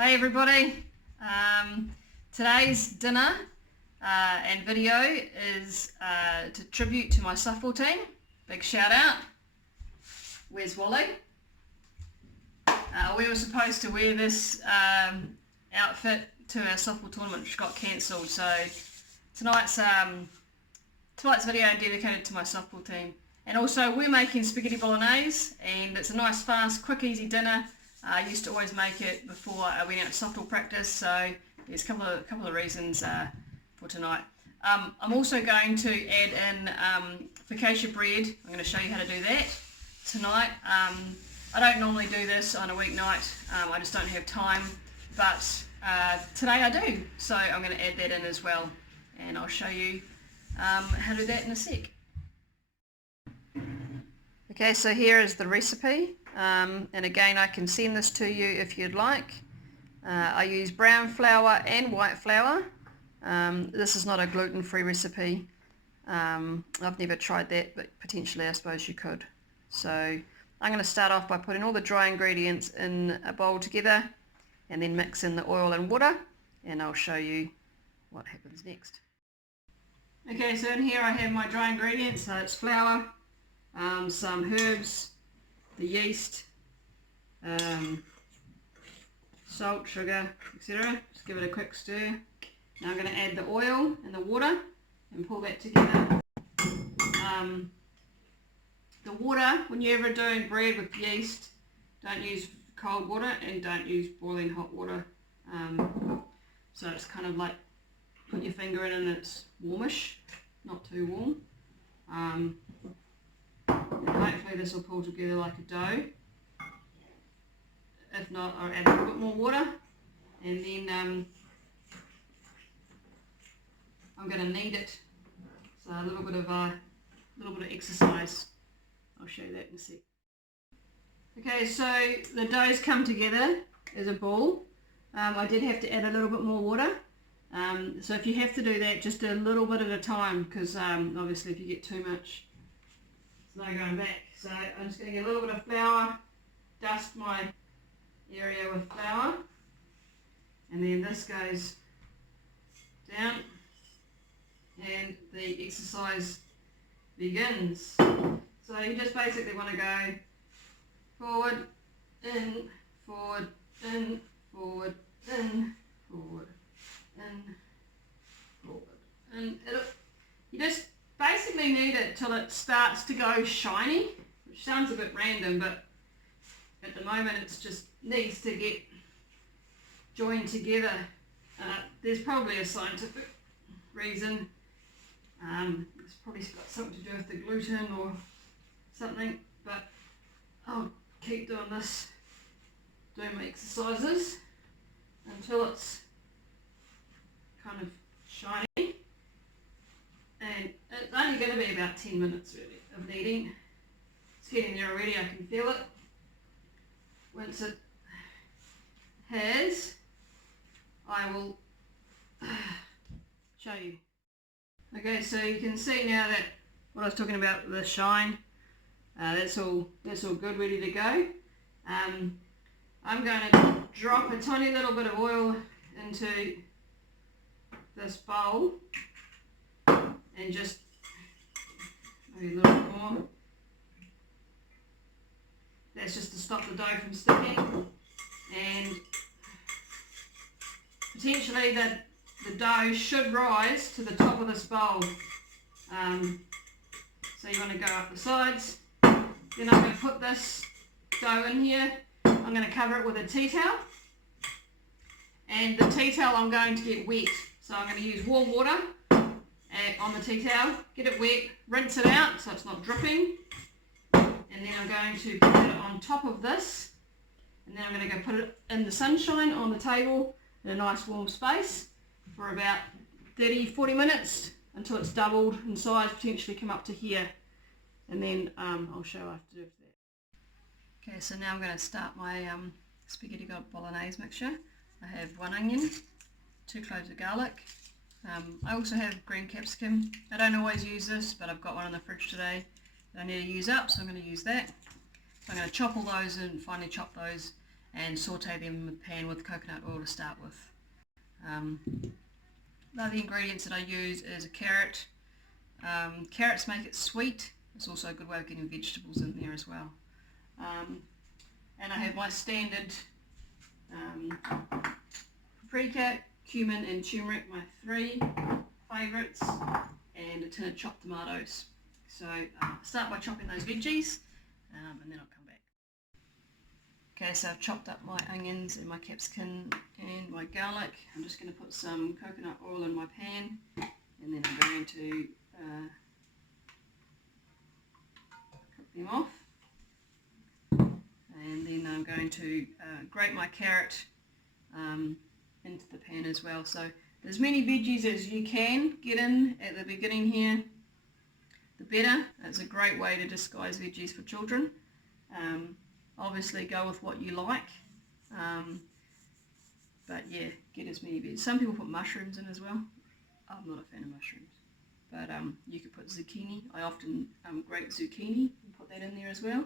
Hi everybody, today's dinner and video is to tribute to my softball team. Big shout out. Where's Wally? We were supposed to wear this outfit to our softball tournament which got cancelled, so tonight's video dedicated to my softball team. And also we're making spaghetti bolognese, and it's a nice fast quick easy dinner. I used to always make it before I went out to softball practice, so there's a couple of reasons for tonight. I'm also going to add in focaccia bread. I'm going to show you how to do that tonight. I don't normally do this on a weeknight, I just don't have time, but today I do, so I'm going to add that in as well, and I'll show you how to do that in a sec. Okay, so here is the recipe, and again I can send this to you if you'd like. I use brown flour and white flour. This is not a gluten-free recipe. I've never tried that, but potentially I suppose you could. So I'm going to start off by putting all the dry ingredients in a bowl together and then mix in the oil and water, and I'll show you what happens next. Okay, so in here I have my dry ingredients, so it's flour, some herbs, the yeast, salt, sugar, etc. Just give it a quick stir. Now I'm going to add the oil and the water and pull that together. The water, when you're ever doing bread with yeast, don't use cold water and don't use boiling hot water. So it's kind of like put your finger in and it's warmish, not too warm. And hopefully this will pull together like a dough. If not, I'll add a little bit more water, and then I'm going to knead it. So a little bit of exercise. I'll show you that in a sec. Okay, so the dough's come together as a ball. I did have to add a little bit more water. So if you have to do that, just a little bit at a time, because obviously if you get too much, it's no going back. So I'm just going to get a little bit of flour, dust my area with flour, and then this goes down and the exercise begins. So you just basically want to go forward, in, forward, in, forward, in, forward, in, forward. And you just basically knead it till it starts to go shiny, which sounds a bit random, but at the moment it's just needs to get joined together. There's probably a scientific reason. It's probably got something to do with the gluten or something, but I'll keep doing this, doing my exercises until it's kind of shiny. And it's only going to be about 10 minutes really of kneading. It's getting there already, I can feel it. Once it has, I will show you. Okay, so you can see now that what I was talking about, the shine, that's all good, ready to go. I'm going to drop a tiny little bit of oil into this bowl and just maybe a little bit more. That's just to stop the dough from sticking, and potentially the dough should rise to the top of this bowl. So you want to go up the sides. Then I'm going to put this dough in here. I'm going to cover it with a tea towel, and the tea towel I'm going to get wet. So I'm going to use warm water on the tea towel, get it wet, rinse it out so it's not dripping. And then I'm going to put it on top of this, and then I'm going to go put it in the sunshine on the table in a nice warm space for about 30-40 minutes until it's doubled in size, potentially come up to here, and then I'll show you after that. Okay, so now I'm going to start my spaghetti bolognese mixture. I have 1 onion, 2 cloves of garlic. I also have green capsicum. I don't always use this, but I've got one in the fridge today that I need to use up, so I'm going to use that. So I'm going to chop all those and finely chop those and saute them in the pan with coconut oil to start with. Other ingredients that I use is a carrot. Carrots make it sweet. It's also a good way of getting vegetables in there as well. And I have my standard paprika, cumin and turmeric, my 3 favourites, and a tin of chopped tomatoes. So start by chopping those veggies and then I'll come back. Okay, so I've chopped up my onions and my capsicum and my garlic. I'm just going to put some coconut oil in my pan, and then I'm going to cook them off. And then I'm going to grate my carrot into the pan as well. So as many veggies as you can get in at the beginning here, the better. It's a great way to disguise veggies for children. Obviously go with what you like, but yeah, get as many veggies. Some people put mushrooms in as well. I'm not a fan of mushrooms, but you could put zucchini. I often grate zucchini and put that in there as well.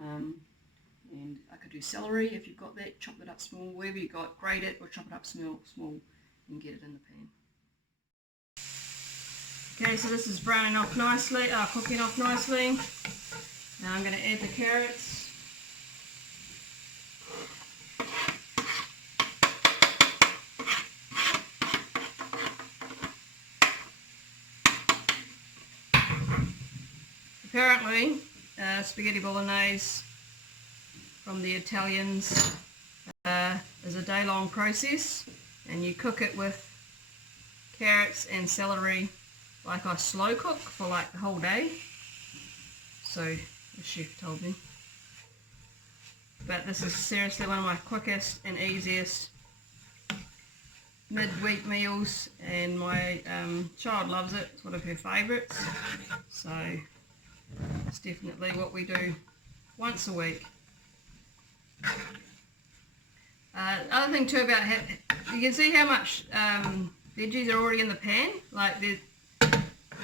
And I could do celery if you've got that, chop it up small, wherever you got, grate it or chop it up small and get it in the pan. Okay, so this is browning off nicely, cooking off nicely. Now I'm going to add the carrots. Apparently, spaghetti bolognese from the Italians is a day-long process, and you cook it with carrots and celery like I slow cook for like the whole day. So the chef told me. But this is seriously one of my quickest and easiest midweek meals, and my child loves it. It's one of her favourites. So it's definitely what we do once a week. Other thing too about you can see how much veggies are already in the pan. Like the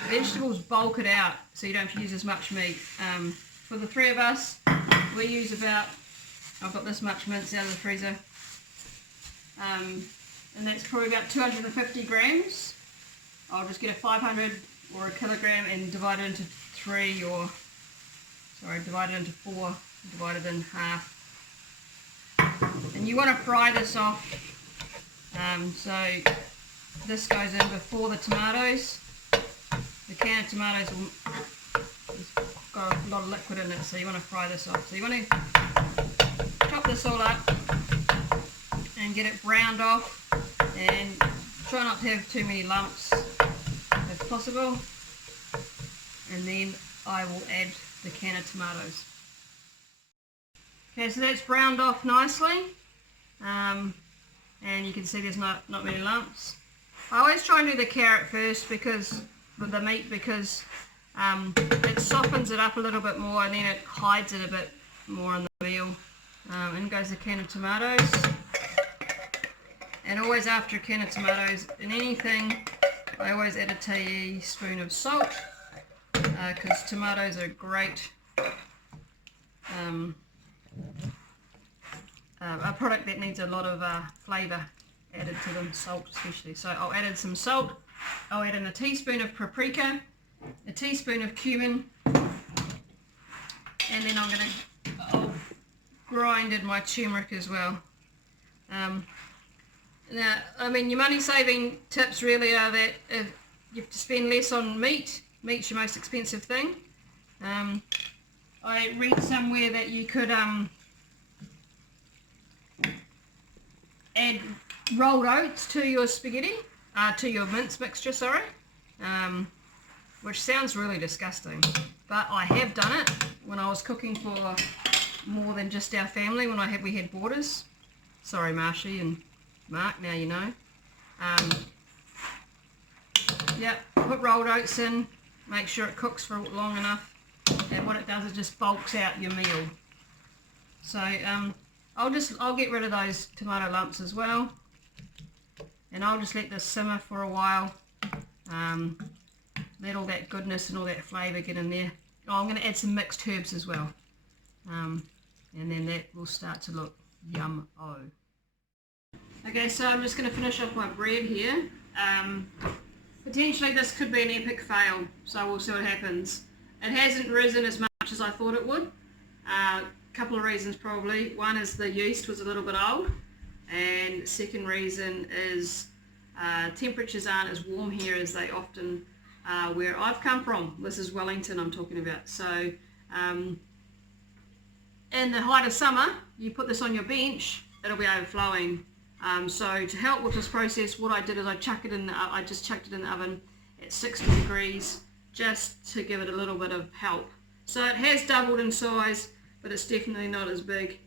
vegetables bulk it out, so you don't have to use as much meat. For the 3 of us, we use about, I've got this much mince out of the freezer, and that's probably about 250 grams. I'll just get a 500 or a kilogram and divide it into 3, or sorry, divide it into 4, divide it in half. And you want to fry this off, so this goes in before the tomatoes. The can of tomatoes has got a lot of liquid in it, so you want to fry this off. So you want to chop this all up and get it browned off, and try not to have too many lumps if possible. And then I will add the can of tomatoes. Okay, so that's browned off nicely, and you can see there's not many lumps. I always try and do the carrot first because with the meat, because it softens it up a little bit more, and then it hides it a bit more in the meal. In goes the can of tomatoes, and always after a can of tomatoes in anything, I always add a teaspoon of salt, because tomatoes are great. A product that needs a lot of flavour added to them, salt especially. So I'll add in some salt, I'll add in a teaspoon of paprika, a teaspoon of cumin, and then I'll grind in my turmeric as well. Now, I mean, your money saving tips really are that if you have to spend less on meat. Meat's your most expensive thing. I read somewhere that you could add rolled oats to your spaghetti, to your mince mixture, sorry, which sounds really disgusting, but I have done it when I was cooking for more than just our family, when we had boarders. Sorry Marshy and Mark, now you know. Yep, put rolled oats in, make sure it cooks for long enough, and what it does is just bulks out your meal. So I'll get rid of those tomato lumps as well, and I'll just let this simmer for a while, let all that goodness and all that flavour get in there. Oh, I'm going to add some mixed herbs as well, and then that will start to look Yum-o. Okay, so I'm just going to finish off my bread here. Potentially this could be an epic fail, so we'll see what happens. It hasn't risen as much as I thought it would. Couple of reasons probably. One is the yeast was a little bit old, and second reason is temperatures aren't as warm here as they often are where I've come from. This is Wellington I'm talking about. So in the height of summer, you put this on your bench, it'll be overflowing. So to help with this process, what I did is I just chucked it in the oven at 60 degrees just to give it a little bit of help. So it has doubled in size, but it's definitely not as big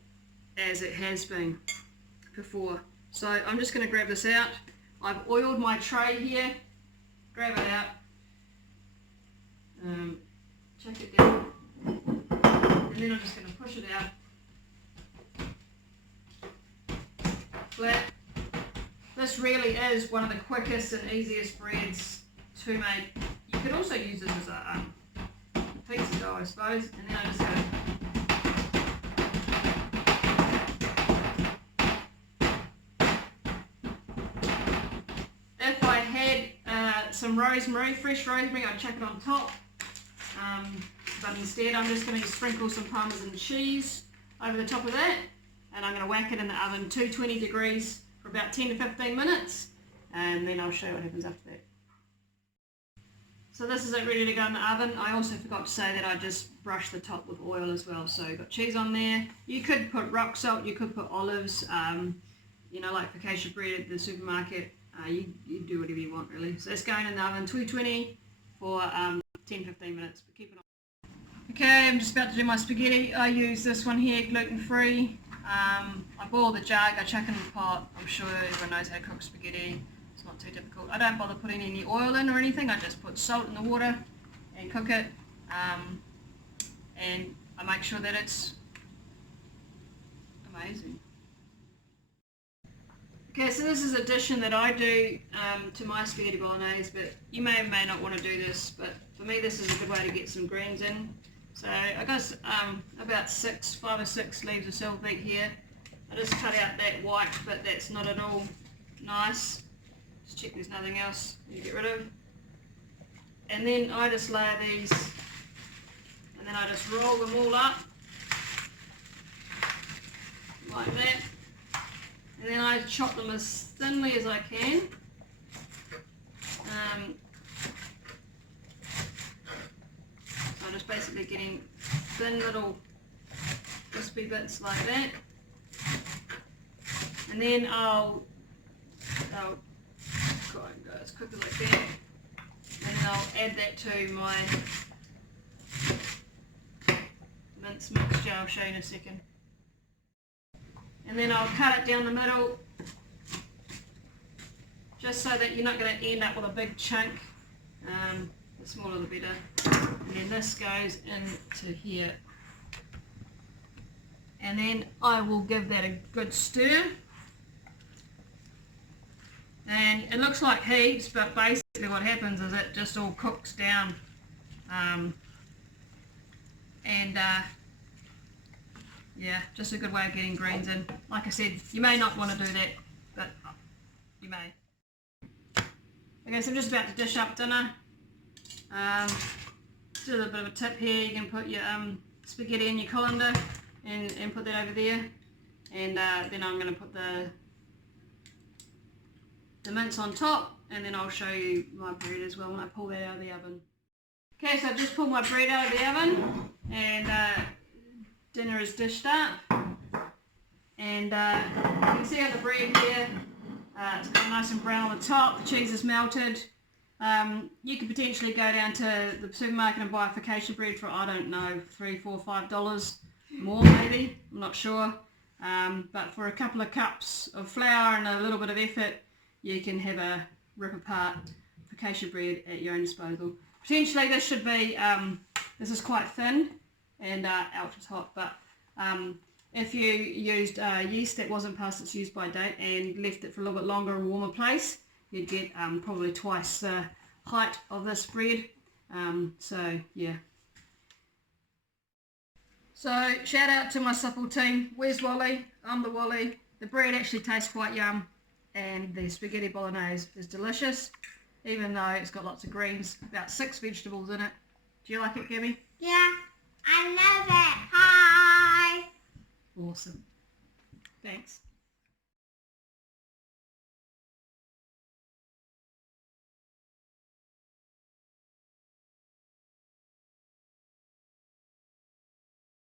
as it has been before. So I'm just going to grab this out. I've oiled my tray here. Grab it out. Chuck it down. And then I'm just going to push it out. Flat. This really is one of the quickest and easiest breads to make. You could also use this as a pizza dough, I suppose. And then I just go. If I had some rosemary, fresh rosemary, I'd chuck it on top. But instead I'm just going to sprinkle some Parmesan cheese over the top of that, and I'm going to whack it in the oven 220 degrees for about 10 to 15 minutes, and then I'll show you what happens after that. So this is it ready to go in the oven. I also forgot to say that I just brushed the top with oil as well. So you've got cheese on there. You could put rock salt, you could put olives, you know, like Foccacia bread at the supermarket. You do whatever you want really. So it's going in the oven 220 for 10-15 minutes, but keep it on. Okay, I'm just about to do my spaghetti. I use this one here, gluten-free. I boil the jug, I chuck it in the pot. I'm sure everyone knows how to cook spaghetti. It's not too difficult. I don't bother putting any oil in or anything. I just put salt in the water and cook it. And I make sure that it's amazing. Okay, so this is a addition that I do to my spaghetti bolognese, but you may or may not want to do this, but for me this is a good way to get some greens in. So I got about 5 or 6 leaves of celery beet here. I just cut out that white bit that's not at all nice. Just check there's nothing else you get rid of. And then I just layer these, and then I just roll them all up like that. And then I chop them as thinly as I can. So I'm just basically getting thin little crispy bits like that. And then I'll try and go as quick as I can. And then I'll add that to my mince mixture. I'll show you in a second. And then I'll cut it down the middle, just so that you're not going to end up with a big chunk. The smaller the better. And then this goes into here. And then I will give that a good stir. And it looks like heaps, but basically what happens is it just all cooks down. Yeah, just a good way of getting greens in. Like I said, you may not want to do that, but you may. Okay, so I'm just about to dish up dinner. Just a little bit of a tip here, you can put your spaghetti in your colander and put that over there. And then I'm going to put the mince on top, and then I'll show you my bread as well when I pull that out of the oven. Okay, so I've just pulled my bread out of the oven, and dinner is dished up, and you can see on the bread here, it's got nice and brown on the top, the cheese is melted. You could potentially go down to the supermarket and buy a Foccacia bread for, I don't know, $3, $4, $5 more maybe, I'm not sure. But for a couple of cups of flour and a little bit of effort, you can have a rip apart Foccacia bread at your own disposal. Potentially this should be, this is quite thin and ultra hot, but if you used yeast that wasn't past its use by date and left it for a little bit longer in a warmer place, you'd get probably twice the height of this bread. So yeah. So shout out to my supple team. Where's Wally? I'm the Wally. The bread actually tastes quite yum, and the spaghetti bolognese is delicious, even though it's got lots of greens, about 6 vegetables in it. Do you like it, Gabby? Yeah, I love it. Hi. Awesome. Thanks.